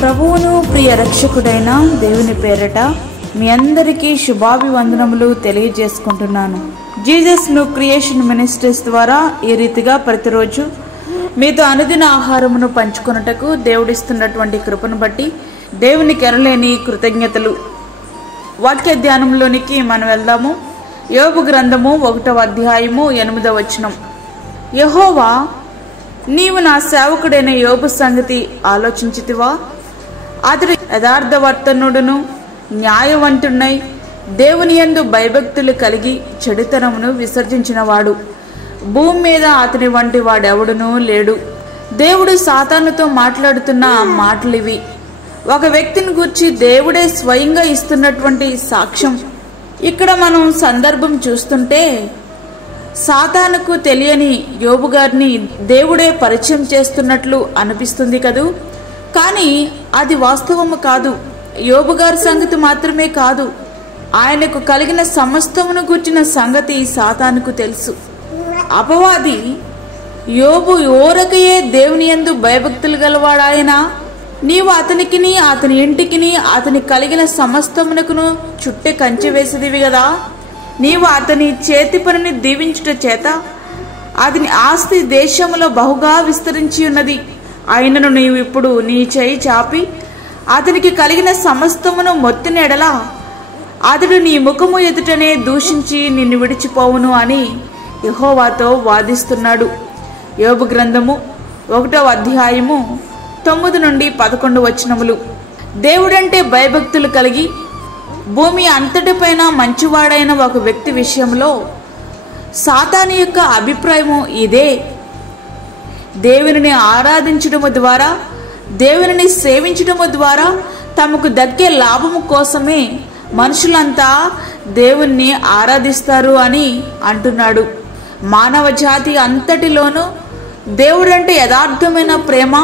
ప్రభువును ప్రియ రక్షకుడైన దేవుని పేరట మీ అందరికీ శుభాభివందనములు తెలియజేసుకుంటున్నాను. జీసస్ న్యూ క్రియేషన్ మినిస్ట్రీస్ ద్వారా ఈ రీతిగా ప్రతిరోజు మీతో అనుదిన ఆహారమును పంచుకొనుటకు దేవుడిస్తున్నటువంటి కృపను బట్టి దేవునికి ఎనలేని కృతజ్ఞతలు. వాక్య ధ్యానంలోనికి మనం వెళ్దాము. యోబు గ్రంథము 1వ అధ్యాయము 8వ వచనం. యెహోవా, నీవు నా సేవకుడైన యోబు సంగతి ఆలోచించితివా? అతడు యథార్థవర్తనుడును న్యాయవంతుడై దేవుని యందు భయభక్తులు కలిగి చెడుతనమును విసర్జించినవాడు. భూమి మీద అతని వంటి వాడెవడునూ లేడు. దేవుడు సాతానుతో మాట్లాడుతున్న మాటలివి. ఒక వ్యక్తిని గూర్చి దేవుడే స్వయంగా ఇస్తున్నటువంటి సాక్ష్యం. ఇక్కడ మనం సందర్భం చూస్తుంటే సాతానుకు తెలియని యోబు గారిని దేవుడే పరిచయం చేస్తున్నట్లు అనిపిస్తుంది కదూ. కానీ అది వాస్తవము కాదు. యోబు గారి సంగతి మాత్రమే కాదు, ఆయనకు కలిగిన సమస్తమును గూర్చిన సంగతి సాతానుకు తెలుసు. అపవాది యోబు ఓరకయే దేవుని యందు భయభక్తులు గలవాడాయన, నీవు అతనికిని అతని ఇంటికిని అతని కలిగిన సమస్తమునకును చుట్టే కంచె వేసేదివి కదా. నీవు అతని చేతి పనిని దీవించుట చేత అతని ఆస్తి దేశములో బహుగా విస్తరించి ఉన్నది. అయినను నీవు ఇప్పుడు నీ చేయి చాపి అతనికి కలిగిన సమస్తమును మొత్తిన ఎడల అతడు నీ ముఖము ఎదుటనే దూషించి నిన్ను విడిచిపోవును అని యెహోవాతో వాదిస్తున్నాడు. యోబు గ్రంథము 1వ అధ్యాయము 9 నుండి 11 వచనములు. దేవుడంటే భయభక్తులు కలిగి భూమి అంతటిపైన మంచివాడైన ఒక వ్యక్తి విషయంలో సాతాను యొక్క అభిప్రాయము ఇదే. దేవునిని ఆరాధించడము ద్వారా, దేవునిని సేవించడము ద్వారా తమకు దక్కే లాభము కోసమే మనుషులంతా దేవుణ్ణి ఆరాధిస్తారు అని అంటున్నాడు. మానవ జాతి అంతటిలోనూ దేవుడంటే యథార్థమైన ప్రేమ,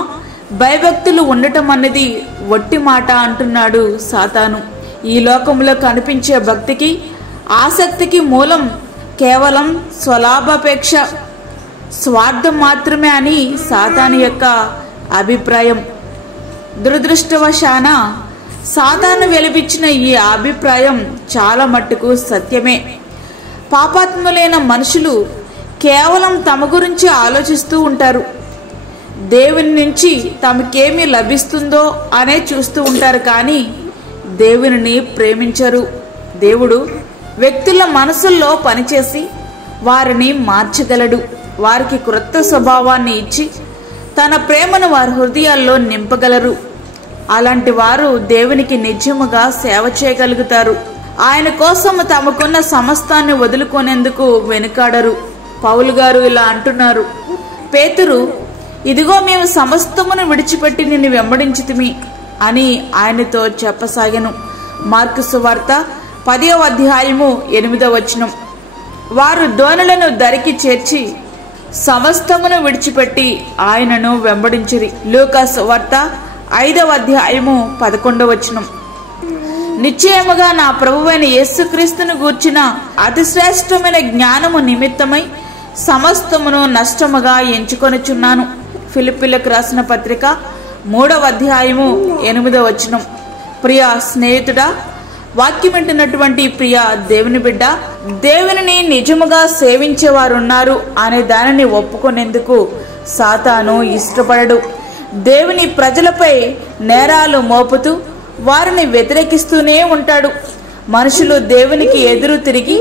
భయభక్తులు ఉండటం అన్నది వట్టి మాట అంటున్నాడు సాతాను. ఈ లోకంలో కనిపించే భక్తికి, ఆసక్తికి మూలం కేవలం స్వలాభాపేక్ష, స్వార్థం మాత్రమే అని సాతాను యొక్క అభిప్రాయం. దురదృష్టవశాన సాతాను వెలిపించిన ఈ అభిప్రాయం చాలా మట్టుకు సత్యమే. పాపాత్ములైన మనుషులు కేవలం తమ గురించి ఆలోచిస్తూ ఉంటారు. దేవుని నుంచి తమకేమి లభిస్తుందో అనే చూస్తూ ఉంటారు, కానీ దేవునిని ప్రేమించరు. దేవుడు వ్యక్తుల మనసుల్లో పనిచేసి వారిని మార్చగలడు. వారికి క్రొత్త స్వభావాన్ని ఇచ్చి తన ప్రేమను వారి హృదయాల్లో నింపగలరు. అలాంటి వారు దేవునికి నిజముగా సేవ చేయగలుగుతారు. ఆయన కోసం తమకున్న సమస్తాన్ని వదులుకునేందుకు వెనుకాడరు. పౌలు గారు ఇలా అంటున్నారు, పేతురు, ఇదిగో మేము సమస్తమును విడిచిపెట్టి నిన్ను వెంబడించితిమి అని ఆయనతో చెప్పసాగెను. మార్కు సువార్త 10వ అధ్యాయము 8వ వచనం. వారు దోణులను దరికి చేర్చి సమస్తమును విడిచిపెట్టి ఆయనను వెంబడించిరి. లూకా సువార్త 5వ అధ్యాయము 11వ వచనం. నిశ్చయముగా నా ప్రభువైన యేసుక్రీస్తును గూర్చిన అతిశ్రేష్టమైన జ్ఞానము నిమిత్తమై సమస్తమును నష్టముగా ఎంచుకొనుచున్నాను. ఫిలిప్పీలకు రాసిన పత్రిక 3వ అధ్యాయము 8వ వచనం. ప్రియ స్నేహితుడా, వాక్యం వింటున్నటువంటి ప్రియ దేవుని బిడ్డ, దేవునిని నిజముగా సేవించేవారున్నారు అనే దానిని ఒప్పుకునేందుకు సాతాను ఇష్టపడడు. దేవుని ప్రజలపై నేరాలు మోపుతూ వారిని వ్యతిరేకిస్తూనే ఉంటాడు. మనుషులు దేవునికి ఎదురు తిరిగి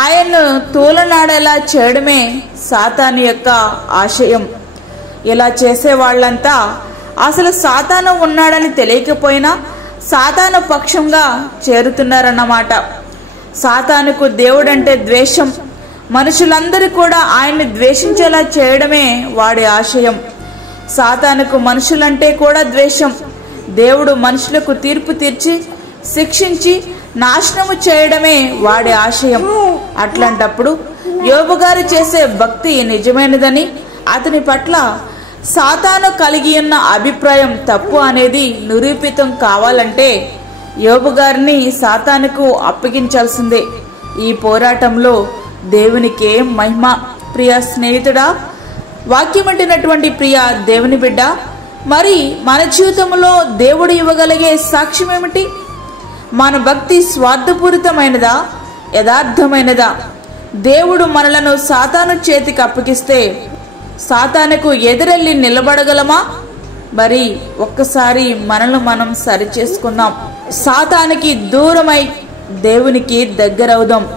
ఆయన్ను తూలనాడేలా చేయడమే సాతాను యొక్క ఆశయం. ఇలా చేసే వాళ్ళంతా అసలు సాతాను ఉన్నాడని తెలియకపోయినా సాతాను పక్షంగా చేరుతున్నారన్నమాట. సాతానుకు దేవుడంటే ద్వేషం. మనుషులందరూ కూడా ఆయన్ని ద్వేషించేలా చేయడమే వాడి ఆశయం. సాతానుకు మనుషులంటే కూడా ద్వేషం. దేవుడు మనుషులకు తీర్పు తీర్చి శిక్షించి నాశనము చేయడమే వాడి ఆశయం. అట్లాంటప్పుడు యోబు గారు చేసే భక్తి నిజమైనదని, అతని పట్ల సాతాను కలిగి ఉన్న అభిప్రాయం తప్పు అనేది నిరూపితం కావాలంటే యోబు గారిని సాతానుకు అప్పగించాల్సిందే. ఈ పోరాటంలో దేవునికే మహిమ. ప్రియ స్నేహితుడా, వాక్యం వింటున్నటువంటి ప్రియ దేవుని బిడ్డ, మరి మన జీవితంలో దేవుడు ఇవ్వగలిగే సాక్ష్యం ఏమిటి? మన భక్తి స్వార్థపూరితమైనదా, యథార్థమైనదా? దేవుడు మనలను సాతాను చేతికి అప్పగిస్తే సాతానుకు ఎదురెళ్ళి నిలబడగలమా? మరి ఒక్కసారి మనల్ని మనం సరి చేసుకుందాం. సాతానికి దూరమై దేవునికి దగ్గరవుదాం.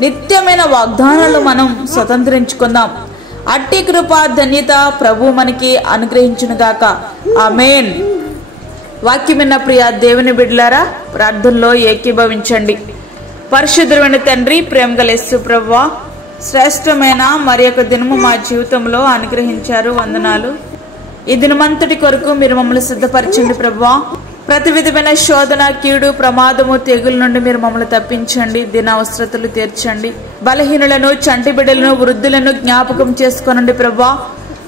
నిత్యమైన వాగ్దానాలు మనం స్వతంత్రించుకుందాం. అట్టి కృప ధన్యత ప్రభు మనకి అనుగ్రహించునుగాక. ఆమేన్. వాక్యం విన్న ప్రియ దేవుని బిడ్డలారా, ప్రార్థనలో ఏకీభవించండి. పరిశుద్ధమైన తండ్రి, ప్రేమగల యేసు ప్రభువా, శ్రేష్టమైన మరి ఒక దినము మా జీవితంలో అనుగ్రహించారు. వందనాలు. ఈ దినమంతటి కొరకు మీరు మమ్మల్ని సిద్ధపరచండి ప్రభువా. ప్రతి విధమైన శోధన, కీడు, ప్రమాదము, తెగుల నుండి మీరు మమ్మల్ని తప్పించండి. దిన అవసరతలు తీర్చండి. బలహీనులను, చంటి బిడ్డలను, వృద్ధులను జ్ఞాపకం చేసుకోనండి ప్రభువా.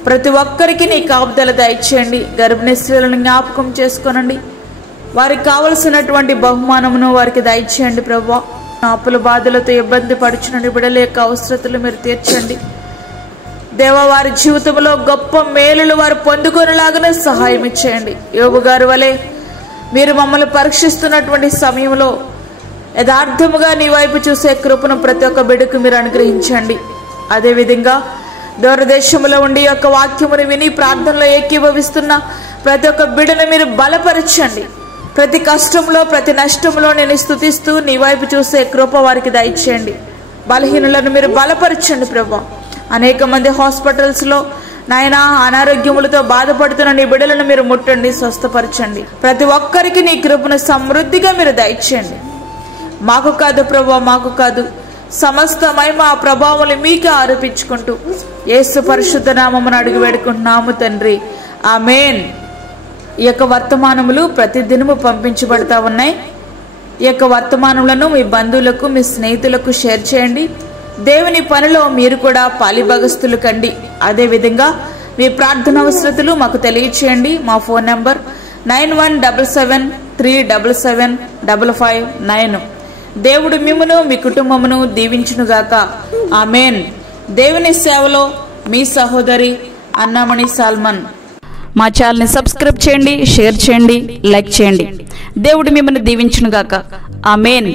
ప్రతి ఒక్కరికి నీ కాపుదల దయచేయండి. గర్భిణీ స్త్రీలను జ్ఞాపకం చేసుకోనండి. వారికి కావలసినటువంటి బహుమానమును వారికి దయచేయండి ప్రభువా. అప్పుల బాధలతో ఇబ్బంది పడుచునండి బిడ్డల యొక్క అవసరతలు మీరు తీర్చండి దేవా. వారి జీవితంలో గొప్ప మేలులు వారు పొందుకునేలాగానే సహాయం ఇచ్చేయండి. యోబు గారి వలె మీరు మమ్మల్ని పరీక్షిస్తున్నటువంటి సమయంలో యథార్థముగా నీ వైపు చూసే కృపను ప్రతి ఒక్క బిడ్డకు మీరు అనుగ్రహించండి. అదేవిధంగా దూరదేశంలో ఉండి యొక్క వాక్యమును విని ప్రార్థనలో ఏకీభవిస్తున్న ప్రతి ఒక్క బిడ్డను మీరు బలపరచండి. ప్రతి కష్టంలో, ప్రతి నష్టంలో నేను స్తుతిస్తూ నీ వైపు చూసే కృప వారికి దయచేయండి. బలహీనులను మీరు బలపరచండి ప్రభా. అనేక మంది హాస్పిటల్స్లో నాయనా అనారోగ్యములతో బాధపడుతున్న నీ బిడ్డలను మీరు ముట్టండి, స్వస్థపరచండి. ప్రతి ఒక్కరికి నీ కృపను సమృద్ధిగా మీరు దయచేయండి. మాకు కాదు ప్రభా, మాకు కాదు, సమస్త మహిమ ప్రభావాలు మీకే ఆరోపించుకుంటూ యేసు పరిశుద్ధ నామమున అడిగి వేడుకుంటున్నాము తండ్రి. ఆమేన్. ఈ యొక్క వర్తమానములు ప్రతిదినము పంపించబడతా ఉన్నాయి. ఈ యొక్క వర్తమానములను మీ బంధువులకు, మీ స్నేహితులకు షేర్ చేయండి. దేవుని పనిలో మీరు కూడా పాలిభాగస్తులు కండి. అదేవిధంగా మీ ప్రార్థన అవసరతలు మాకు తెలియచేయండి. మా ఫోన్ నంబర్ 9177377559. దేవుడు మిమ్మును మీ కుటుంబమును దీవించునుగాక. ఆమేన్. దేవుని సేవలో మీ సహోదరి అన్నామణి సాల్మన్. మా ఛానల్ని సబ్స్క్రైబ్ చేయండి, షేర్ చేయండి, లైక్ చేయండి. దేవుడు మిమ్మల్ని దీవించునుగాక. ఆమేన్.